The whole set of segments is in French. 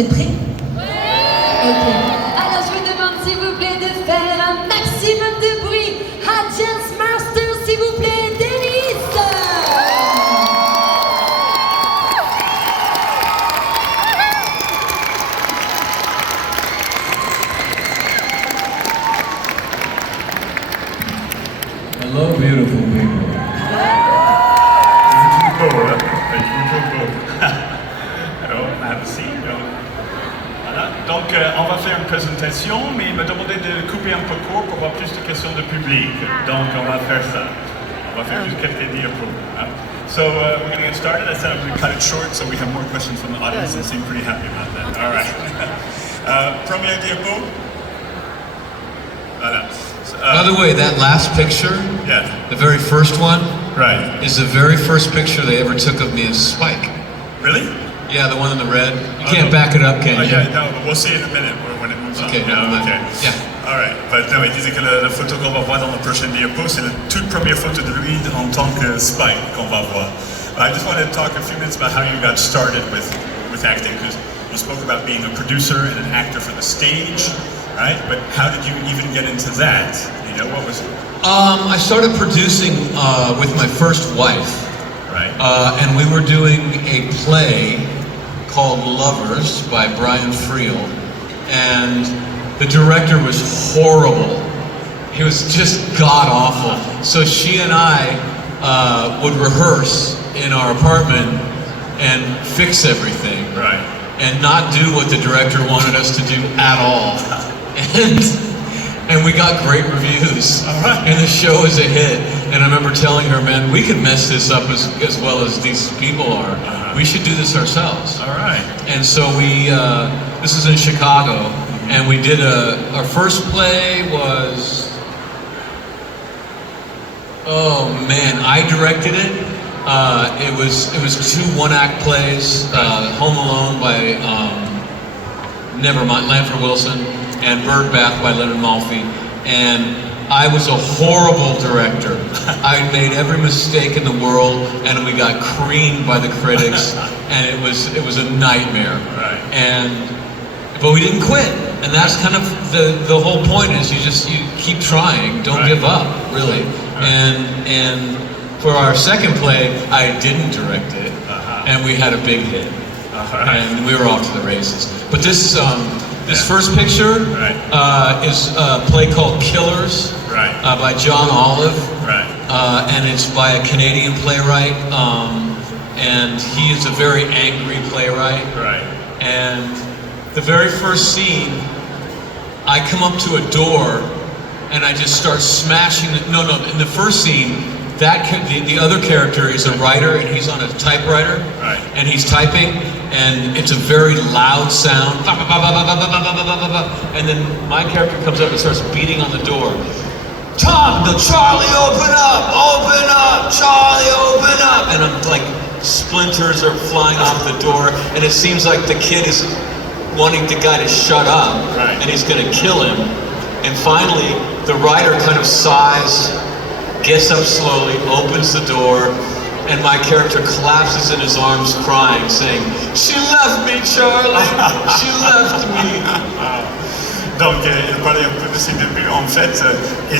Vous êtes prêts? Ok. Alors je vous demande s'il vous plaît de faire un maximum de bruit. Agents Marsters, s'il vous plaît, Denise. Hello, beautiful people. Alors, merci. Voilà. Donc, on va faire une présentation, mais il m'a demandé de couper un peu court pour avoir plus de questions de public. Donc, on va faire ça. On va faire juste quelques diapos. So, we're going to get started. I said I'm going to cut it short so we have more questions from the audience. They seem pretty happy about that. All right. Premier diapo. Voilà. By the way, that last picture, Yeah. the very first one, Right. is the very first picture they ever took of me as Spike. Really? Yeah, the one in the red. You can't back it up, can Oh, you? yeah, no, but we'll see in a minute when it moves Okay, on. never mind. Okay. Yeah. All right. But no, il disait que la photo qu'on va voir dans la prochaine diapo, c'est la toute première photo de lui en tant que Spike qu'on va voir. I just wanted to talk a few minutes about how you got started with acting, because you spoke about being a producer and an actor for the stage, right? But how did you even get into that? You know, what was it? I started producing with my first wife, Right. and we were doing a play called Lovers by Brian Friel, and the director was horrible. He was just god-awful. So she and I would rehearse in our apartment and fix everything. Right. And not do what the director wanted us to do at all. And we got great reviews. All right. And the show is a hit. And I remember telling her, man, we could mess this up as well as these people are. We should do this ourselves. All right. And so we, this is in Chicago, and we did our first play was, oh man, I directed it. It was two one-act plays, Home Alone by, never mind, Lanford Wilson, and Bird Bath by Leonard Malfi. And I was a horrible director. I made every mistake in the world, and we got creamed by the critics, and it was a nightmare. Right. But we didn't quit, and that's kind of the whole point is you keep trying, don't give up, really. And for our second play, I didn't direct it, and we had a big hit, and we were off to the races. But this first picture is a play called Killers by John Olive, and it's by a Canadian playwright, and he is a very angry playwright. And the very first scene, I come up to a door and I just start smashing it. No, in the first scene, the other character is a writer and he's on a typewriter and he's typing, and it's a very loud sound. And then my character comes up and starts beating on the door. Charlie, open up, Charlie, open up. And I'm like, splinters are flying off the door, and it seems like the kid is wanting the guy to shut up, and he's gonna kill him. And finally, the writer kind of sighs, gets up slowly, opens the door, and my character collapses in his arms crying, saying, "She left me, Charlie, she left me." Donc, il parlait un peu de ses débuts. En fait, il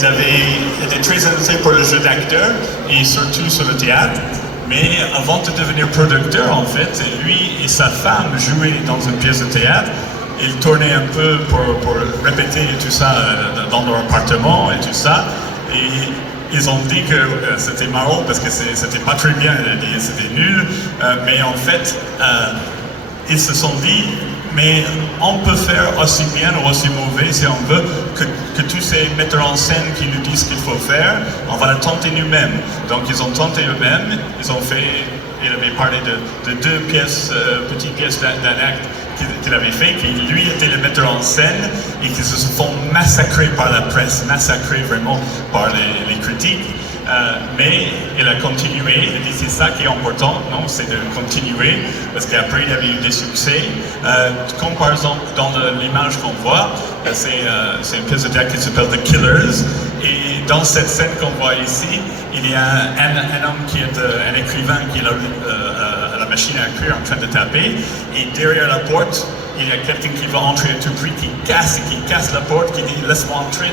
était très intéressé pour le jeu d'acteur et surtout sur le théâtre. Mais avant de devenir producteur, en fait, lui et sa femme jouaient dans une pièce de théâtre. Ils tournaient un peu pour répéter tout ça dans leur appartement et tout ça. Et ils ont dit que c'était marrant parce que c'était pas très bien, c'était nul. Mais en fait, ils se sont dit, mais on peut faire aussi bien ou aussi mauvais si on veut que tous ces metteurs en scène qui nous disent ce qu'il faut faire, on va le tenter nous-mêmes. Donc ils ont tenté eux-mêmes, ils ont fait, il avait parlé de deux pièces, petites pièces d'un acte qu'il avait fait, qui lui était le metteur en scène et qui se font massacrer par la presse, massacrer vraiment par les critiques. Mais il a continué, il a dit c'est ça qui est important, non, c'est de continuer, parce qu'après il avait eu des succès. Comme par exemple dans l'image qu'on voit, c'est une pièce de théâtre qui s'appelle The Killers, et dans cette scène qu'on voit ici, il y a un homme qui est un écrivain qui est à la machine à écrire en train de taper, et derrière la porte, il y a quelqu'un qui va entrer à tout prix, qui casse la porte, qui dit laisse-moi entrer,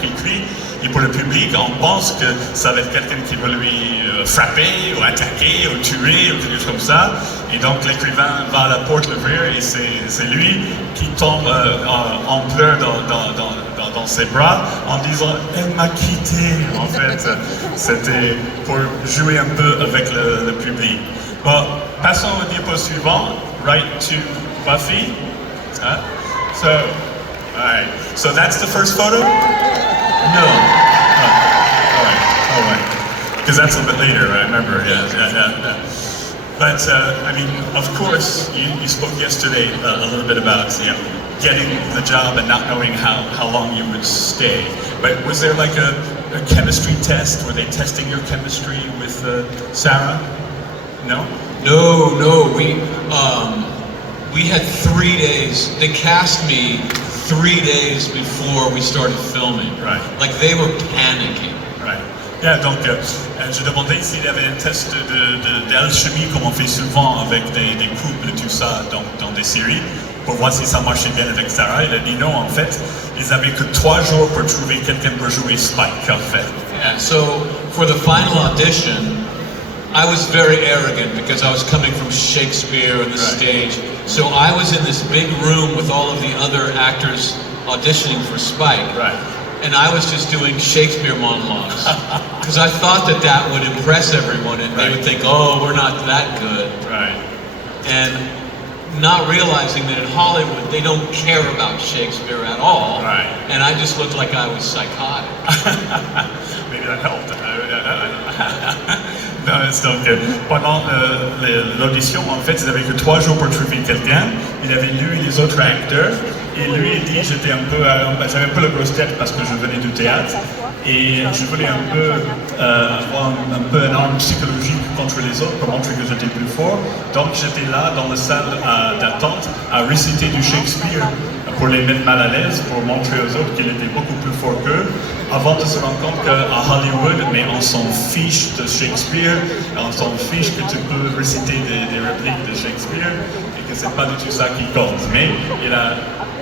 qui crie. Et pour le public, on pense que ça va être quelqu'un qui va lui frapper, ou attaquer, ou tuer, ou quelque chose comme ça. Et donc l'écrivain va à la porte l'ouvrir et c'est lui qui tombe en pleurs dans ses bras en disant « Elle m'a quitté ». En fait, c'était pour jouer un peu avec le public. Bon, passons au diapo suivant. Right to Buffy. Huh? So, all right. So that's the first photo? No. Oh, all right. Because that's a bit later, I remember. Yeah. But, I mean, of course, you spoke yesterday a little bit about getting the job and not knowing how long you would stay. But was there like a chemistry test? Were they testing your chemistry with Sarah? No? No. We had 3 days. They cast me 3 days before we started filming. Right. Like they were panicking. Right. Yeah, donc, je demandais s'il y avait un test d'alchimie comme on fait souvent avec des couples et tout ça dans des séries pour voir si ça marchait bien avec Sarah. Il a dit non, en fait, ils avaient que 3 jours pour trouver quelqu'un pour jouer Spike, en fait. Yeah, so for the final audition, I was very arrogant because I was coming from Shakespeare and the stage. So I was in this big room with all of the other actors auditioning for Spike. Right. And I was just doing Shakespeare monologues. Because I thought that would impress everyone and they would think, oh, we're not that good. Right. And not realizing that in Hollywood, they don't care about Shakespeare at all. Right. And I just looked like I was psychotic. Maybe that helped. Non, donc, pendant l'audition, en fait, ils avaient que 3 jours pour trouver quelqu'un. Il avait lu les autres acteurs et lui, il dit, j'avais un peu la grosse tête parce que je venais du théâtre et je voulais un peu avoir un peu une arme psychologique contre les autres pour montrer que j'étais plus fort. Donc, j'étais là dans la salle d'attente à réciter du Shakespeare pour les mettre mal à l'aise, pour montrer aux autres qu'il était beaucoup plus fort qu'eux, avant de se rendre compte qu'à Hollywood, mais on s'en fiche de Shakespeare, on s'en fiche que tu peux réciter des répliques de Shakespeare, et que c'est pas du tout ça qui compte. Mais il a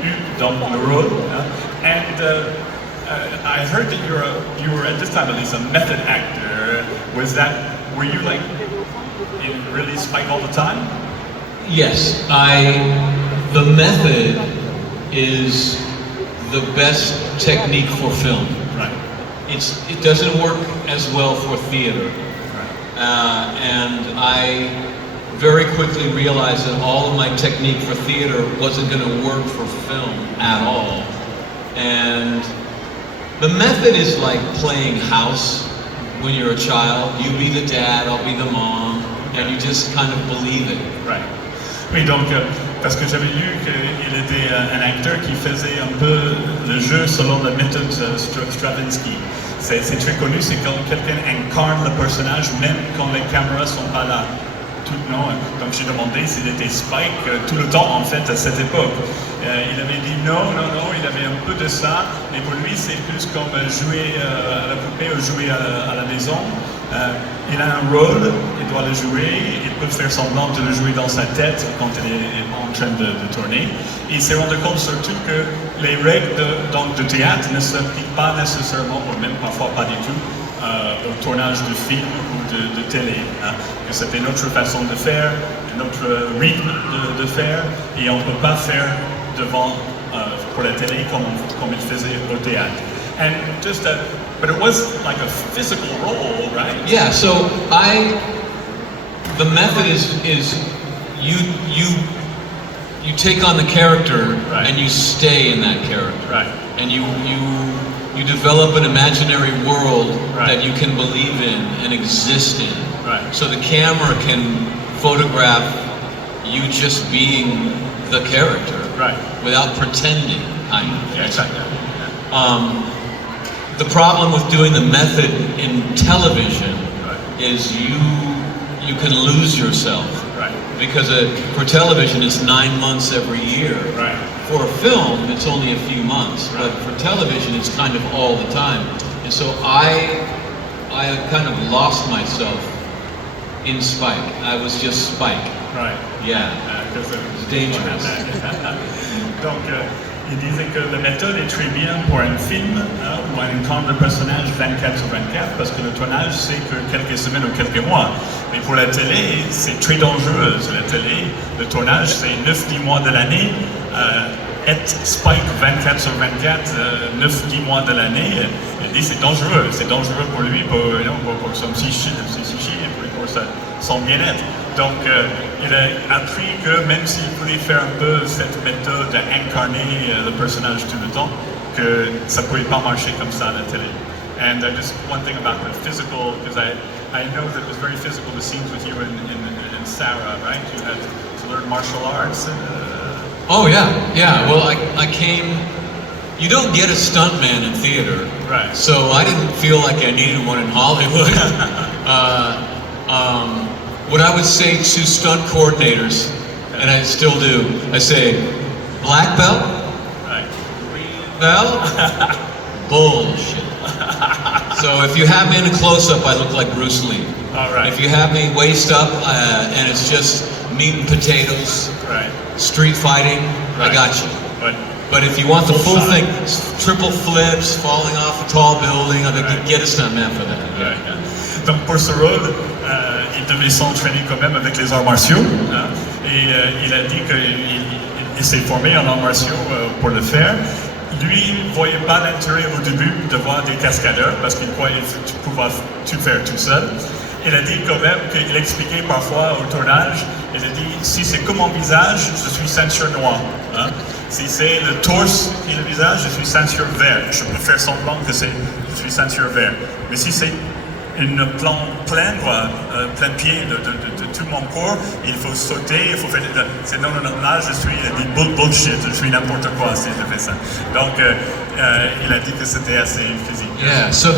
eu dans le rôle, and I heard that you were at this time at least a method actor. Were you like in really Spike all the time? Yes, the method is the best technique for film. Right. It doesn't work as well for theater. Right. And I very quickly realized that all of my technique for theater wasn't going to work for film at all. And the method is like playing house when you're a child. You be the dad, I'll be the mom, and you just kind of believe it. Right. Oui, donc, parce que j'avais lu qu'il était un acteur qui faisait un peu le jeu selon la méthode Stravinsky. C'est très connu, c'est quand quelqu'un incarne le personnage même quand les caméras sont pas là. Non. Donc j'ai demandé s'il était Spike tout le temps en fait à cette époque. Il avait dit non, il avait un peu de ça, mais pour lui c'est plus comme jouer à la poupée ou jouer à la maison. Il a un rôle, il doit le jouer, il peut faire semblant de le jouer dans sa tête quand il est en train de tourner. Et il s'est rendu compte surtout que les règles de théâtre ne s'appliquent pas nécessairement, ou même parfois pas du tout, au tournage de film ou de télé. Hein. Que c'était notre façon de faire, notre rythme de faire, et on ne peut pas faire devant pour la télé comme il faisait au théâtre. And just but it was like a physical role, right? Yeah, so the method is you take on the character and you stay in that character. Right. And you develop an imaginary world that you can believe in and exist in. Right. So the camera can photograph you just being the character without pretending. Yeah, exactly. The problem with doing the method in television is you can lose yourself. Right. Because for television it's 9 months every year. Right. For a film it's only a few months, but for television it's kind of all the time. And so I kind of lost myself in Spike. I was just Spike. Right. Yeah. It's dangerous. Donc, il disait que la méthode est très bien pour un film ou un encounter de personnage 24 sur 24 parce que le tournage c'est que quelques semaines ou quelques mois. Mais pour la télé, c'est très dangereux. La télé, le tournage c'est 9-10 mois de l'année. Être Spike 24 sur 24, 9-10 mois de l'année, il dit c'est dangereux pour lui, pour son psyché, pour son bien-être. Donc il a appris que même s'il voulait faire un peu cette méthode d'incarner le personnage tout le temps, que ça ne pouvait pas marcher comme ça à la télé. And just one thing about the physical, because I know that it was very physical, the scenes with you and Sarah, right? You had to learn martial arts. Oh yeah. Well, I came. You don't get a stuntman in theater, right? So I didn't feel like I needed one in Hollywood. What I would say to stunt coordinators, and I still do, I say, black belt, right? Green belt, bullshit. So if you have me in a close-up, I look like Bruce Lee. All right. If you have me waist up and it's just meat and potatoes, right? Street fighting, right. I got you. But if you want the full thing, triple flips, falling off a tall building, I think you get a stuntman for that. Yeah. Right. Donc pour ce rôle, il devait s'entraîner quand même avec les arts martiaux. Et il a dit qu'il s'est formé en arts martiaux pour le faire. Lui ne voyait pas l'intérêt au début de voir des cascadeurs parce qu'il croyait que tu pouvais tout faire tout seul. Il a dit quand même qu'il expliquait parfois au tournage, il a dit si c'est comme mon visage, je suis ceinture noire. Hein? Si c'est le torse et le visage, je suis ceinture vert. Je peux faire semblant que je suis ceinture vert. Mais si c'est une plan plein pied de tout mon corps, il faut sauter, il faut faire. C'est non, là je suis des bullshit, je suis n'importe quoi si je fais ça. Donc il a dit que c'était assez physique. Yeah, so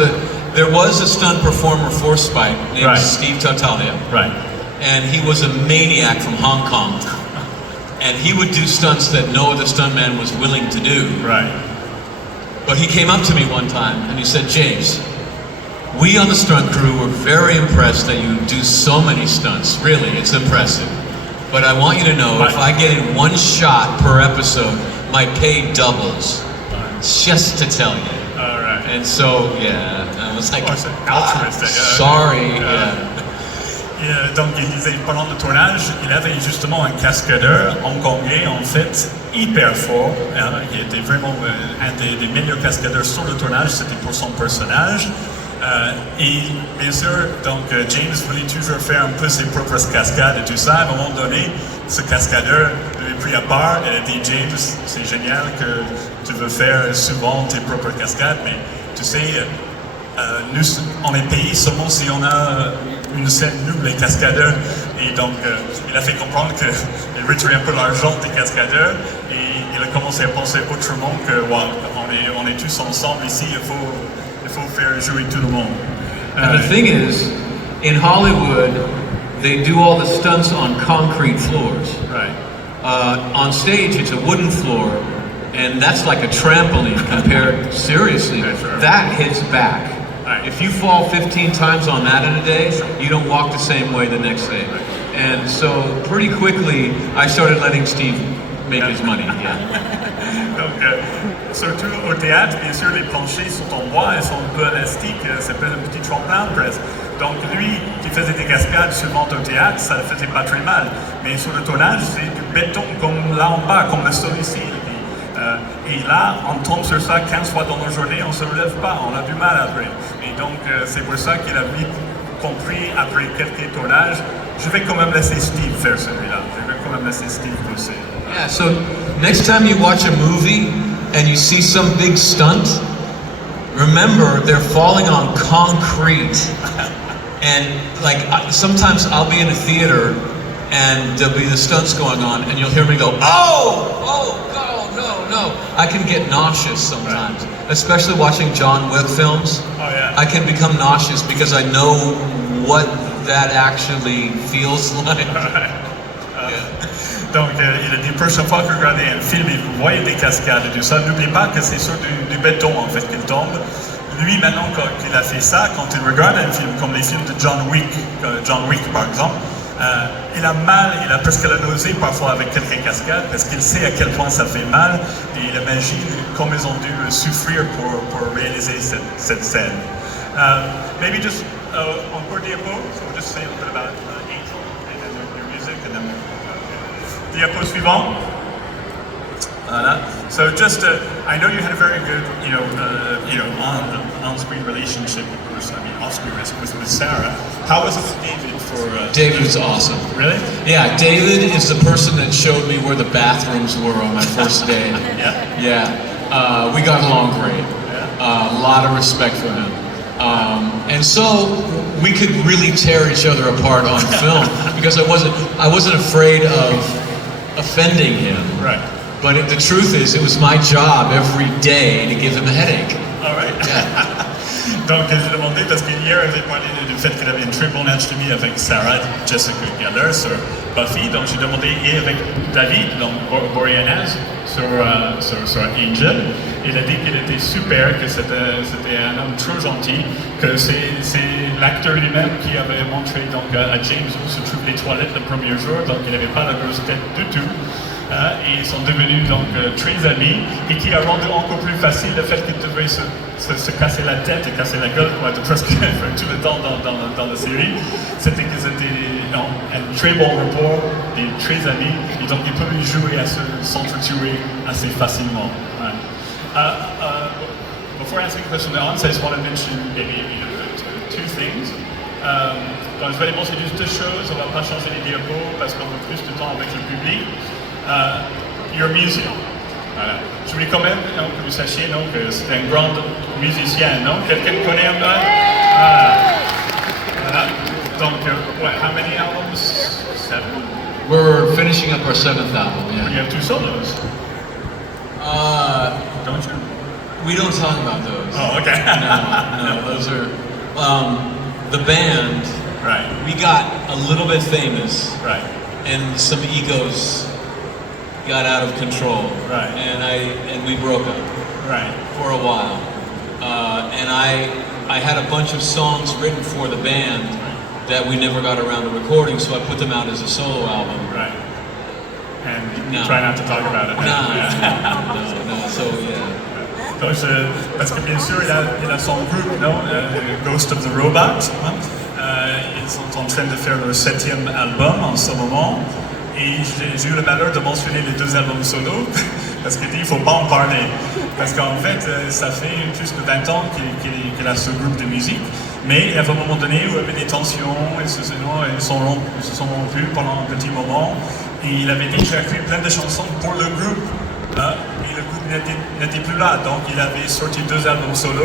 there was a stunt performer for Spike named right. Steve Tartaglia. Right. And he was a maniac from Hong Kong. And he would do stunts that no other stuntman was willing to do. Right. But he came up to me one time and he said, James, we on the stunt crew were very impressed that you do so many stunts. Really, it's impressive. But I want you to know, if I get in one shot per episode, my pay doubles. Just to tell you. All right. And so, yeah, I was like, sorry. Yeah. Donc, il disait, pendant le tournage, il avait justement un cascadeur hongkongais, en fait, hyper fort. Hein, il était vraiment un des meilleurs cascadeurs sur le tournage, c'était pour son personnage. Et bien sûr, donc James voulait toujours faire un peu ses propres cascades et tout ça. À un moment donné, ce cascadeur lui a pris à part et a dit, James, c'est génial que tu veux faire souvent tes propres cascades, mais tu sais, nous, on est payé seulement si on a une scène, nous, les cascadeurs. Et donc, il a fait comprendre qu'il retirait un peu l'argent des cascadeurs et il a commencé à penser autrement que, wow, on est tous ensemble ici, il faut faire jouer tout le monde. And the thing is, in Hollywood, they do all the stunts on concrete floors. Right. On stage, it's a wooden floor, and that's like a trampoline compared, seriously, sure. That hits back. Right. If you fall 15 times on that in a day, you don't walk the same way the next day. And so pretty quickly, I started letting Steve make his money. Yeah. Donc, surtout au théâtre, bien sûr, les planchers sont en bois, ils sont un peu élastiques, c'est un petit tremplin presque. Donc lui, qui faisait des cascades souvent au théâtre, ça ne faisait pas très mal. Mais sur le tournage, c'est du béton comme là en bas, comme le sol ici. Et là, on tombe sur ça 15 fois dans nos journées, on ne se relève pas, on a du mal après. Et donc, c'est pour ça qu'il a vite compris, après quelques tournages, je vais quand même laisser Steve faire celui-là. Je vais quand même laisser Steve bosser. Yeah, so next time you watch a movie and you see some big stunt, remember they're falling on concrete. And like sometimes I'll be in a theater and there'll be the stunts going on and you'll hear me go, no. I can get nauseous sometimes, especially watching John Wick films. Oh yeah. I can become nauseous because I know what that actually feels like. Donc, il a dit, prochaine fois que vous regardez un film et vous voyez des cascades et tout ça, n'oubliez pas que c'est sur du béton en fait qu'il tombe. Lui, maintenant qu'il a fait ça, quand il regarde un film comme les films de John Wick par exemple, il a presque la nausée parfois avec quelques cascades parce qu'il sait à quel point ça fait mal et il imagine comme ils ont dû souffrir pour réaliser cette scène. Maybe just encore diapo, so we'll just say a little bit about Angel and then your music and then diapo suivant. Voilà. So just, I know you had a very good, on-screen relationship, of course. I mean, off-screen with Sarah. How was it with David for? David was awesome. Really? Yeah, David is the person that showed me where the bathrooms were on my first day. Yeah. Yeah. We got along great. Yeah. A lot of respect for him. And so we could really tear each other apart on film because I wasn't afraid of offending him. Right. But the truth is, it was my job every day to give him a headache. All right. Yeah. Donc, j'ai demandé, parce qu'hier, elle avait parlé du fait qu'elle avait une très bonne alchimie avec Sarah Jessica Gellar sur Buffy. Donc, j'ai demandé, et avec David, donc Boreanaz, sur Angel. Il a dit qu'il était super, que c'était un homme trop gentil, que c'est l'acteur lui-même qui avait montré donc, à James où se trouvent les toilettes le premier jour. Donc, il n'avait pas la grosse tête du tout. Et ils sont devenus donc très amis et qui a rendu encore plus facile le fait qu'ils devaient se casser la tête et casser la gueule presque tout le temps dans la série. C'était qu'ils étaient un très bon rapport, des très amis et donc ils peuvent jouer à s'entretuer assez facilement. Before answering the question on, I just want to mention maybe two things. Dans les éléments, c'est juste deux choses, on ne va pas changer les diapos parce qu'on veut plus de temps avec le public. Your music. Voilà. Je voulais quand même que vous sachiez que c'est un grand musicien, non? Quelqu'un connaît un peu? Voilà. Donc, how many albums? 7? We're finishing up our 7th album, yeah. You have 2 solos. Don't you? We don't talk about those. Oh, okay. No, those are... the band, right. We got a little bit famous. Right. And some egos got out of control, right? And we broke up, right, for a while. And I had a bunch of songs written for the band that we never got around to recording, so I put them out as a solo album. Right. And you try not to talk about it. No. So yeah. Donc, parce que bien sûr, il a son groupe, non? Ghost of the Robot. Ils sont en train de faire leur 7e album en ce moment. Et j'ai eu le malheur de mentionner les 2 albums solo, parce qu'il dit qu'il ne faut pas en parler. Parce qu'en fait, ça fait plus de 20 ans qu'il a ce groupe de musique, mais il y avait un moment donné où il y avait des tensions, ils se sont rompus pendant un petit moment, et il avait déjà écrit plein de chansons pour le groupe, et le groupe n'était plus là, donc il avait sorti 2 albums solo,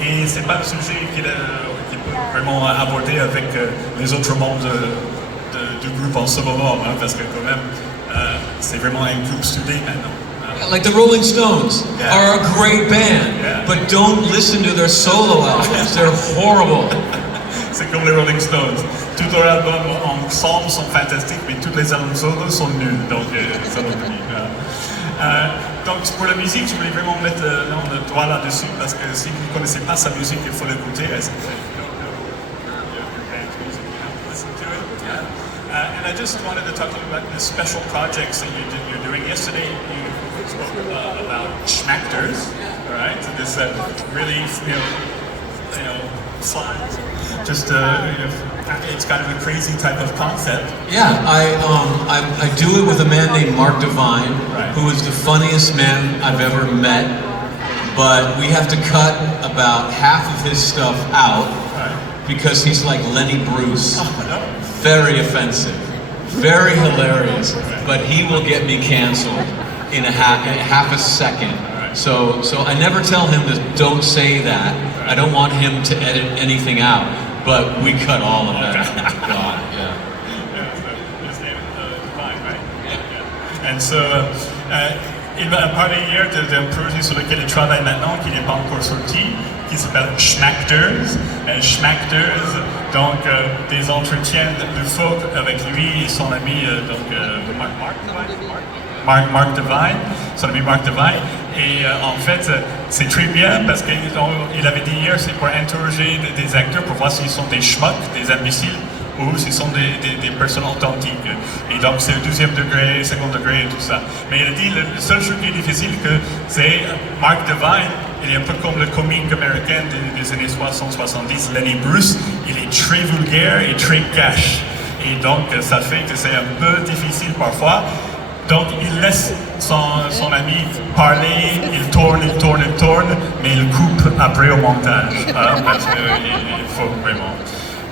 et c'est pas le sujet qu'il peut vraiment aborder avec les autres membres du groupe en ce moment, parce que quand même, c'est vraiment un groupe soudé maintenant. Like the Rolling Stones are a great band, but don't listen to their solo albums. They're horrible. C'est comme les Rolling Stones. Tous leurs albums ensemble sont fantastiques, mais tous les albums solo sont nuls. Donc, ça va venir. Donc, pour la musique, je voulais vraiment mettre le doigt là-dessus, parce que si vous ne connaissez pas sa musique, il faut l'écouter. And I just wanted to talk to you about the special projects that you're doing. Yesterday, you spoke about Schmachters, all right? So this really, fun. Just, it's kind of a crazy type of concept. Yeah, I do it with a man named Mark Devine, who is the funniest man I've ever met. But we have to cut about half of his stuff out because he's like Lenny Bruce. Very offensive, very hilarious, but he will get me canceled in half a second. So I never tell him to don't say that. I don't want him to edit anything out, but we cut all of that. God, yeah. His name is Divine, right? Yeah. And so, il m'a parlé hier d'un projet sur lequel il travaille maintenant, qui n'est pas encore sorti, qui s'appelle Schmachters. Schmachters, donc des entretiens de folk avec lui et son ami Mark Devine, son ami Mark Devine. Et en fait, c'est très bien parce qu'il avait dit hier, c'est pour interroger des acteurs pour voir s'ils sont des schmucks, des imbéciles, ou ce sont des personnes authentiques. Et donc c'est le 12e degré, second degré et tout ça. Mais il a dit, le seul chose qui est difficile, que c'est Mark Devine, il est un peu comme le comique américain des années 60-70, Lenny Bruce, il est très vulgaire et très cash. Et donc ça fait que c'est un peu difficile parfois. Donc il laisse son ami parler, il tourne, mais il coupe après au montage. Parce qu'il faut vraiment.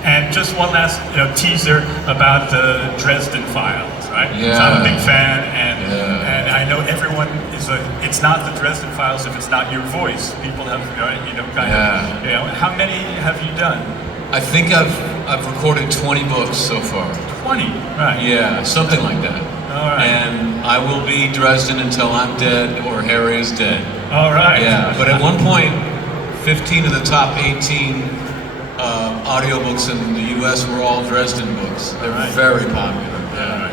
And just one last teaser about the Dresden Files, right? Yeah. So I'm a big fan, and I know everyone is it's not the Dresden Files if it's not your voice. People have, how many have you done? I think I've recorded 20 books so far. 20, right? Yeah, something like that. All right. And I will be Dresden until I'm dead or Harry is dead. All right. Yeah, but at one point, 15 of the top 18 audiobooks in the US were all Dresden books. They're very popular. Yeah.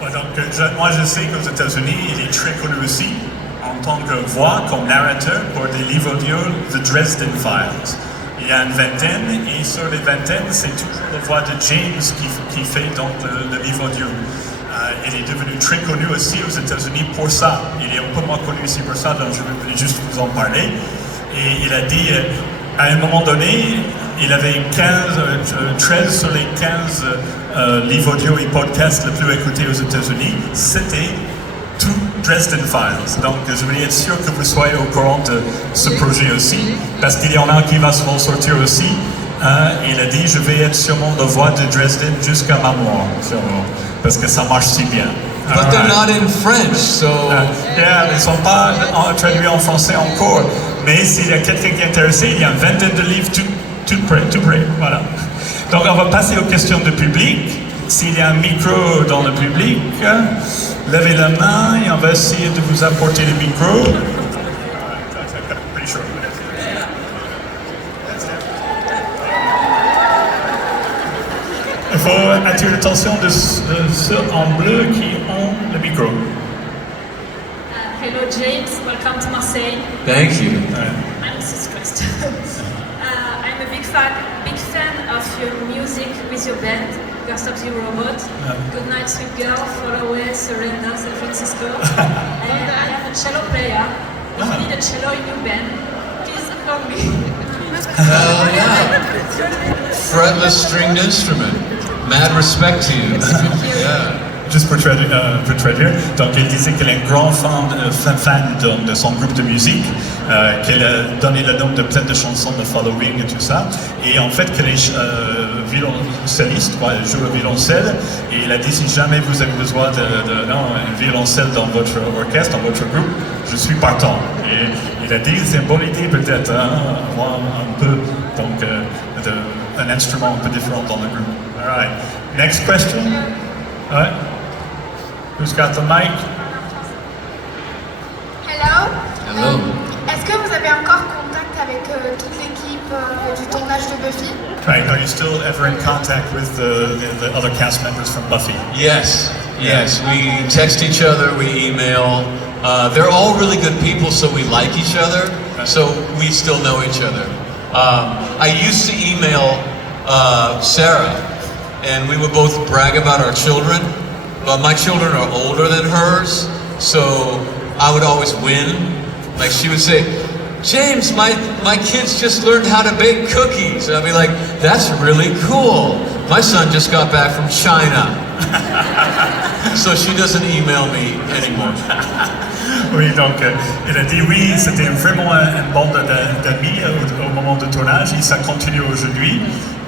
Yeah. Donc, moi je sais qu'aux États-Unis, il est très connu aussi en tant que voix, comme narrateur pour des livres audio, The Dresden Files. Il y a une vingtaine, et sur les vingtaines, c'est toujours la voix de James qui fait donc le livre audio. Il est devenu très connu aussi aux États-Unis pour ça. Il est un peu moins connu ici pour ça, donc je vais juste vous en parler. Et il a dit, à un moment donné, il avait 13 sur les 15 livres audio et podcasts les plus écoutés aux États-Unis. C'était tout Dresden Files. Donc, je voulais être sûr que vous soyez au courant de ce projet aussi, parce qu'il y en a qui va se sortir aussi. Il a dit, je vais être sûrement la voix de Dresden jusqu'à ma mort, sûrement, parce que ça marche si bien. But they're not in French, so... Ils ne sont pas traduits en français encore, mais s'il y a quelqu'un qui est intéressé, il y a une vingtaine de livres tout près, voilà. Donc, on va passer aux questions du public. S'il y a un micro dans le public, levez la main et on va essayer de vous apporter le micro. Il faut attirer l'attention de ceux en bleu qui ont le micro. Hello James, welcome to Marseille. Thank you. I'm so stressed. I'm a big fan of your music with your band, Ghost of the Robot. Good Night Sweet Girl, Fall Away, Surrender, San Francisco. And I have a cello player. If you need a cello in your band, please call me. Hell yeah. Fretless stringed instrument. Mad respect to you. Yeah. Juste pour traduire, donc elle disait qu'elle est un grand fan de son groupe de musique, qu'elle a donné le nom de plein de chansons de following et tout ça, et en fait qu'elle est violoncelliste, elle joue le violoncelle, et elle a dit si jamais vous avez besoin d'un violoncelle dans votre orchestre, dans votre groupe, je suis partant. Et il a dit c'est une bonne idée peut-être, avoir un peu, donc un instrument un peu différent dans le groupe. All right, next question. All right. Who's got the mic? Hello. Hello. Est-ce que vous avez encore contact avec toute l'équipe du tournage de Buffy? Right. Are you still ever in contact with the other cast members from Buffy? Yes. We text each other, we email. They're all really good people, so we like each other. So we still know each other. I used to email Sarah, and we would both brag about our children. But my children are older than hers, so I would always win. Like she would say, James, my kids just learned how to bake cookies. And I'd be like, that's really cool. My son just got back from China. So she doesn't email me anymore. Oui, donc il a dit oui, c'était vraiment une bande d'amis au moment du tournage et ça continue aujourd'hui.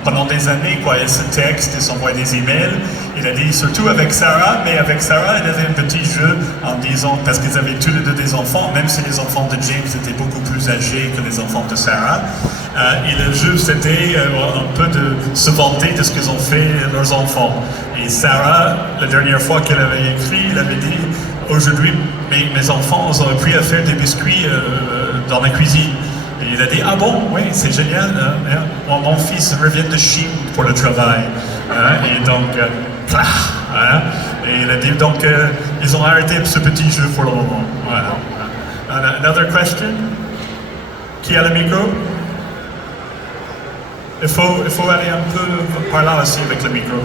Pendant des années, elle se texte et s'envoie des emails. Il a dit surtout avec Sarah, mais avec Sarah, elle avait un petit jeu en disant, parce qu'ils avaient tous les deux des enfants, même si les enfants de James étaient beaucoup plus âgés que les enfants de Sarah. Et le jeu, c'était un peu de se vanter de ce qu'ils ont fait leurs enfants. Et Sarah, la dernière fois qu'elle avait écrit, elle avait dit, aujourd'hui, mes enfants ont appris à faire des biscuits dans la cuisine. Et il a dit, ah bon, oui, c'est génial. Mon fils revient de Chine pour le travail. Et donc, et il a dit, donc, ils ont arrêté ce petit jeu pour le moment. Voilà. Another question? Qui a le micro? Il faut aller un peu par là aussi avec le micro.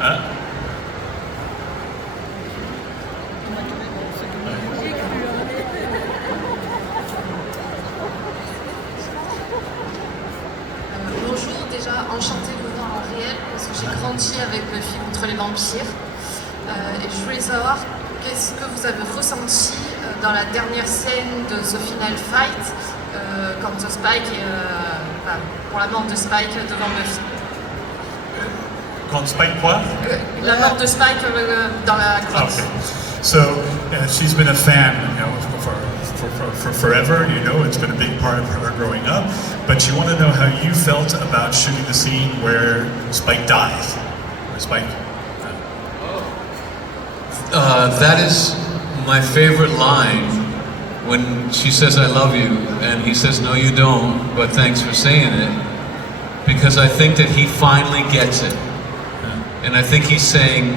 Hein? Bonjour, déjà enchantée de venir en réel parce que j'ai grandi avec Buffy contre les vampires. Et je voulais savoir qu'est-ce que vous avez ressenti dans la dernière scène de The Final Fight quand Spike, pour la mort de Spike devant Buffy. Quand Spike quoi? La mort de Spike dans la grotte. Okay. So she's been a fan, for forever. You know, it's been a big part of her growing up. But she wanted to know how you felt about shooting the scene where Spike dies. Where Spike. That is my favorite line when she says I love you and he says no you don't, but thanks for saying it, because I think that he finally gets it. And I think he's saying,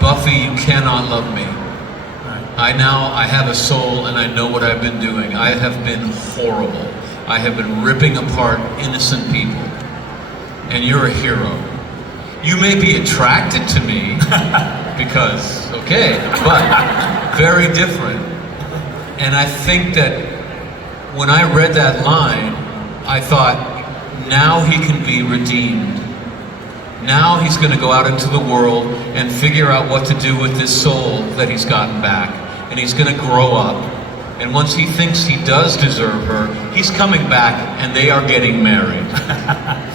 Buffy, you cannot love me. I have a soul and I know what I've been doing. I have been horrible. I have been ripping apart innocent people. And you're a hero. You may be attracted to me because, okay, but very different. And I think that when I read that line, I thought, now he can be redeemed. Now he's going to go out into the world and figure out what to do with this soul that he's gotten back. And he's going to grow up. And once he thinks he does deserve her, he's coming back and they are getting married.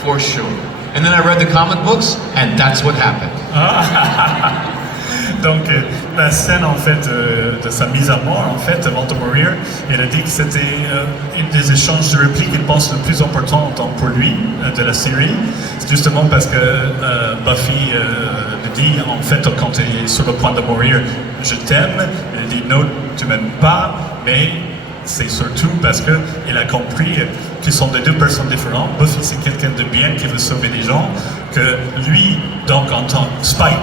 For sure. And then I read the comic books and that's what happened. Donc, la scène, en fait, de sa mise à mort, en fait, avant de mourir, elle a dit que c'était une des échanges de répliques, il pense, le plus important pour lui, de la série. C'est justement parce que Buffy lui dit, en fait, quand il est sur le point de mourir, je t'aime. Elle dit, non, tu m'aimes pas, mais c'est surtout parce qu'il a compris qu'ils sont de deux personnes différentes. Buffy, c'est quelqu'un de bien qui veut sauver des gens, que lui, donc, en tant que Spike,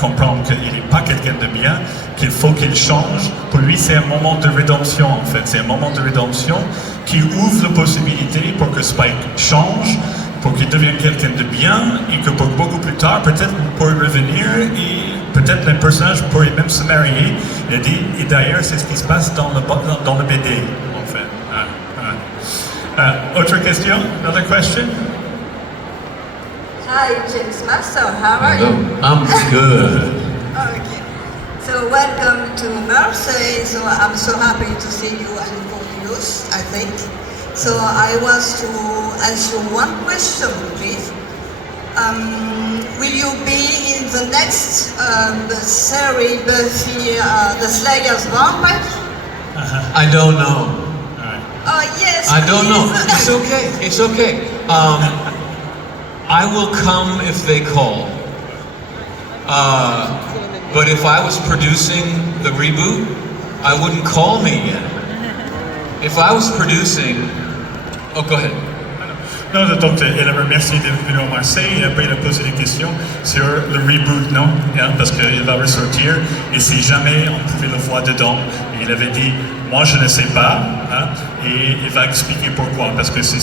comprendre qu'il n'est pas quelqu'un de bien, qu'il faut qu'il change. Pour lui, c'est un moment de rédemption, en fait. C'est un moment de rédemption qui ouvre la possibilité pour que Spike change, pour qu'il devienne quelqu'un de bien, et que pour beaucoup plus tard, peut-être vous pourrez revenir, et peut-être le personnage pourrait même se marier. Il a dit, et d'ailleurs, c'est ce qui se passe dans le BD, en fait. Autre question? Another question? Hi, James Master. How are you? I'm good. Okay. So welcome to Marseille. So I'm so happy to see you and for news, I think. So I was to ask you one question, please. Will you be in the next series, Buffy, the Slayer's Vampire? I don't know. Oh yes. I don't know. please. It's okay. It's okay. I will come if they call. But if I was producing the reboot, I wouldn't call me yet. If I was producing... Oh, go ahead. Non, donc elle a remercié d'être venue à Marseille et après elle a posé des questions sur le reboot, non? Hein, parce qu'il va ressortir et si jamais on pouvait le voir dedans. Et il avait dit, moi je ne sais pas, hein, et il va expliquer pourquoi. Parce que si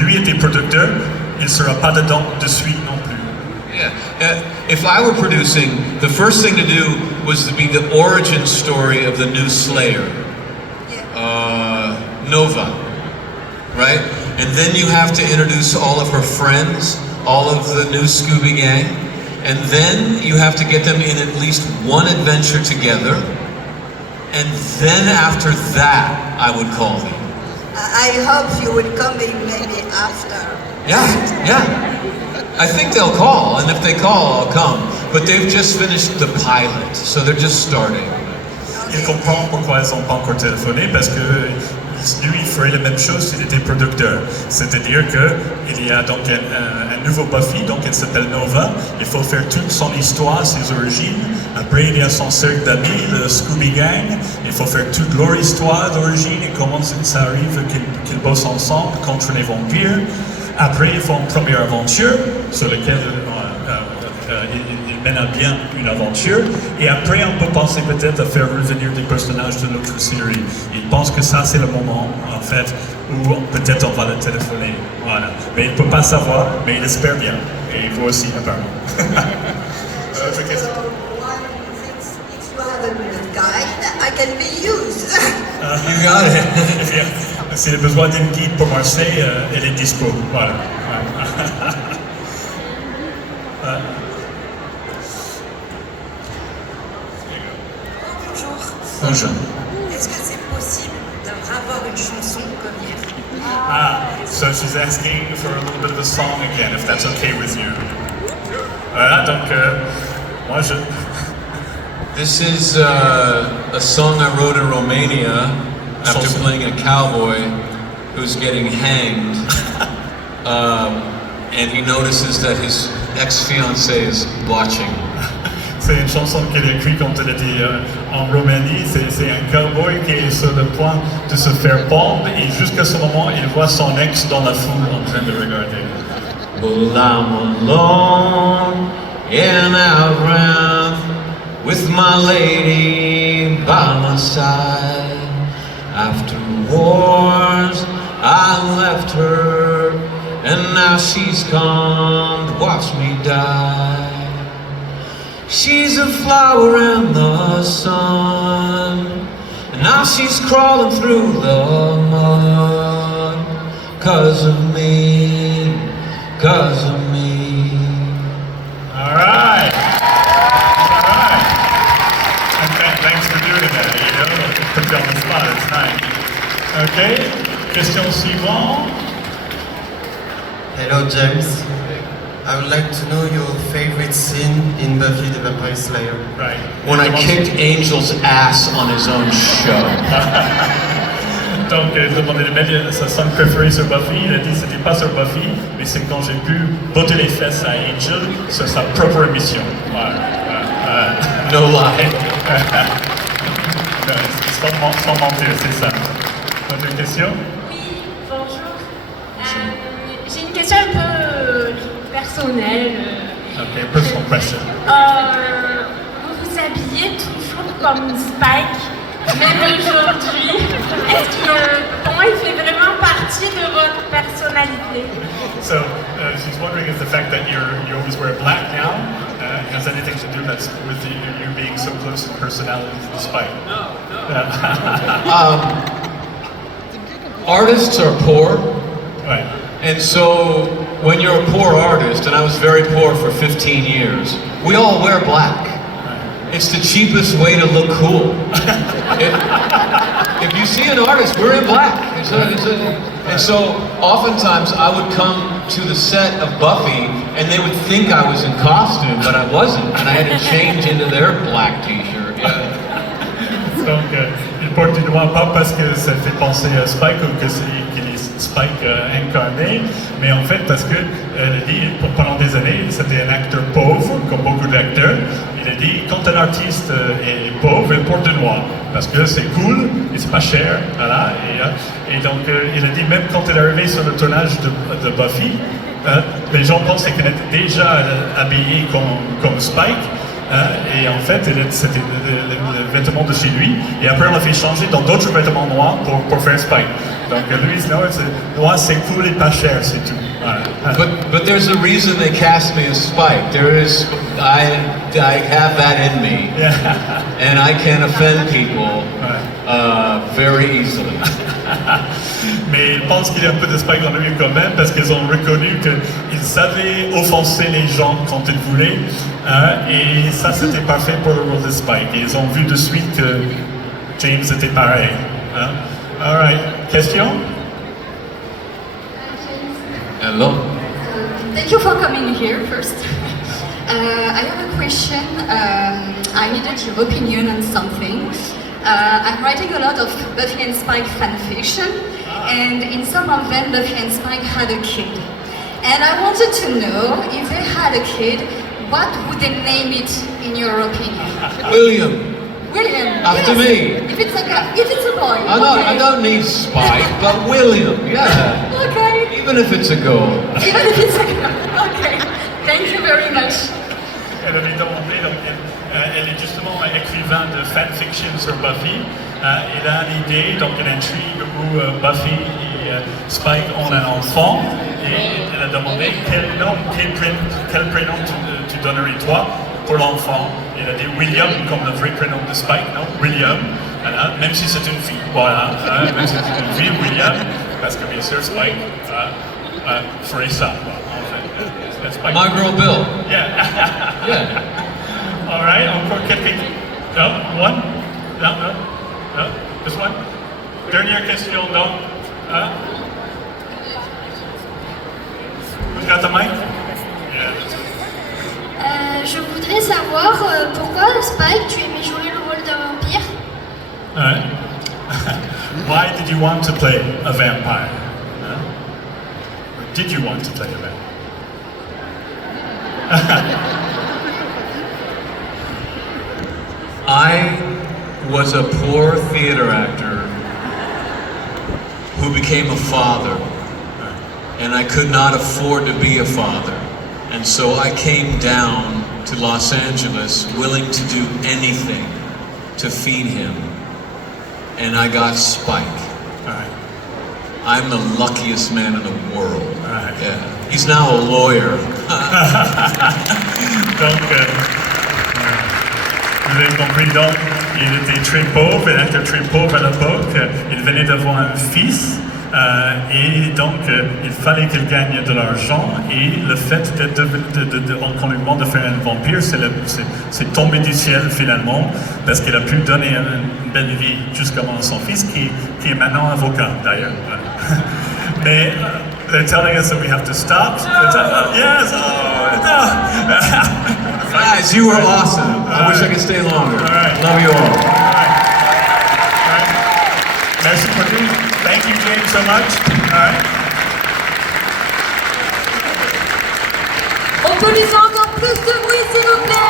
lui était producteur, il ne sera pas dedans de suite non plus. Yeah. If I were producing, the first thing to do was to be the origin story of the new Slayer. Nova. Right? And then you have to introduce all of her friends, all of the new Scooby Gang, and then you have to get them in at least one adventure together, and then after that, I would call them. I hope you will come in maybe after. Yeah. I think they'll call, and if they call, I'll come. But they've just finished the pilot, so they're just starting. Il comprend pourquoi ils n'ont pas encore téléphoné, parce que lui, il ferait la même chose s'il était producteur. C'est-à-dire qu'il y a donc un nouveau Buffy, donc elle s'appelle Nova. Il faut faire toute son histoire, ses origines. Après, il y a son cercle d'amis, le Scooby Gang. Il faut faire toute leur histoire d'origine et comment ça arrive qu'ils bossent ensemble contre les vampires. Après, ils font une première aventure sur laquelle il mène à bien une une aventure. Et après, on peut penser peut-être à faire revenir des personnages de notre série. Il pense que ça, c'est le moment, en fait, où peut-être on va le téléphoner. Voilà. Mais il ne peut pas savoir, mais il espère bien. Et vous aussi, apparemment. Autre question? If you have a guide, I can be used. You got it. S'il a besoin d'une guide pour Marseille, elle est dispo. Voilà. Bonjour. Bonjour. Est-ce que c'est possible d'avoir une chanson comme hier? So she's asking for a little bit of a song again, if that's okay with you. Voilà, donc, moi je... This is a song I wrote in Romania after playing a cowboy who's getting hanged, and he notices that his ex-fiancée is watching. C'est une chanson qu'elle a écrite quand elle était en Roumanie. C'est un cowboy qui est sur le point de se faire pendre et jusqu'à ce moment, il voit son ex dans la foule en train de regarder. Well, I'm alone and out round with my lady by my side. After wars, I left her, and now she's come to watch me die. She's a flower in the sun, and now she's crawling through the mud. 'Cause of me, 'cause of me. All right. All right. Okay, thanks for doing that, you know. Put you on the spot, it's nice. Okay, question suivante. Hello James, I would like to know your favorite scene in Buffy the Vampire Slayer. Right. When I kicked Angel's ass on his own show. Donc, il demandait de mettre sa scène préférée sur Buffy. Il a dit que c'était pas sur Buffy, mais c'est quand j'ai pu botter les fesses à Angel sur sa propre émission. Voilà. No lie. Sans mentir, c'est ça. Autre question? Oui, bonjour. J'ai une question un peu personnelle. Ok, personal question. Vous vous habillez toujours comme Spike, même aujourd'hui. Est-ce que pour moi, il fait vraiment partie de votre personnalité? So, she's wondering if the fact that you always wear black now has anything to do with you being so close in personality to the Spike. Artists are poor. Ouais. And so, when you're a poor artist, and I was very poor for 15 years, we all wear black. It's the cheapest way to look cool. If you see an artist, we're in black. And so, oftentimes, I would come to the set of Buffy, and they would think I was in costume, but I wasn't, and I had to change into their black t-shirt. Yeah. Donc, il porte du noir pas parce que ça fait penser à Spike ou qu'il est Spike incarné, mais en fait parce que elle a dit pendant des années c'était un acteur pauvre, comme beaucoup d'acteurs. Il a dit quand un artiste est pauvre, il porte du noir parce que c'est cool et c'est pas cher, voilà. Et donc il a dit même quand elle est arrivée sur le tournage de Buffy, les gens pensaient qu'elle était déjà habillée comme Spike. Et en fait, c'était le vêtement de chez lui. Et après, on l'a fait changer dans d'autres vêtements noirs pour faire Spike. Donc lui, noir, c'est cool et pas cher, c'est tout. Voilà. But there's a reason they cast me as Spike. I have that in me, and I can offend people very easily. Mais il pense qu'il y a un peu de Spike en lui quand même, parce qu'ils ont reconnu qu'il savait offenser les gens quand il voulait, et ça c'était parfait pour le rôle de Spike. Et ils ont vu de suite que James était pareil. All right, question? Hello. Thank you for coming here first. I have a question. I needed your opinion on something. I'm writing a lot of Buffy and Spike fan fiction, and in some of them, Buffy and Spike had a kid. And I wanted to know, if they had a kid, what would they name it, in your opinion? William. William. After yes. me. If it's a boy. I don't need Spike, but William. Yeah. Okay. Even if it's a girl. Even if it's a girl. Okay. Thank you very much. Elle avait demandé, donc elle est justement écrivain de fanfiction sur Buffy. Elle a l'idée, donc une intrigue où Buffy et Spike ont un enfant et elle a demandé quel prénom tu donnerais toi pour l'enfant. Elle a dit William comme le vrai prénom de Spike, non? William, voilà, même si c'est une fille, voilà, même si c'est une fille, William, parce que bien sûr Spike ferait ça, en fait. Spike. My girl Bill. Yeah. Yeah. All right, encore quelqu'un? No, one? No. This one? Dernière question, non? Who's got the mic? Yeah. Je voudrais savoir pourquoi, Spike, tu aimais jouer le rôle d'un vampire. Why did you want to play a vampire? Or did you want to play a vampire? I was a poor theater actor who became a father, and I could not afford to be a father. And so I came down to Los Angeles willing to do anything to feed him. And I got Spike. All right. I'm the luckiest man in the world. All right. Yeah. He's now a lawyer. Donc, vous avez compris, donc, il était très pauvre, un acteur très pauvre à l'époque. Il venait d'avoir un fils. Et donc, il fallait qu'il gagne de l'argent et le fait qu'on lui demande de faire un vampire, c'est tombé du ciel finalement parce qu'il a pu donner une belle vie jusqu'à son fils qui est maintenant avocat d'ailleurs. Mais they're telling us that we have to stop. Yes, Guys, you were awesome. I wish I could stay longer. All right. Love you all. Merci beaucoup. Thank you, James, so much. All right. On peut lui faire encore plus de bruit, s'il vous plaît.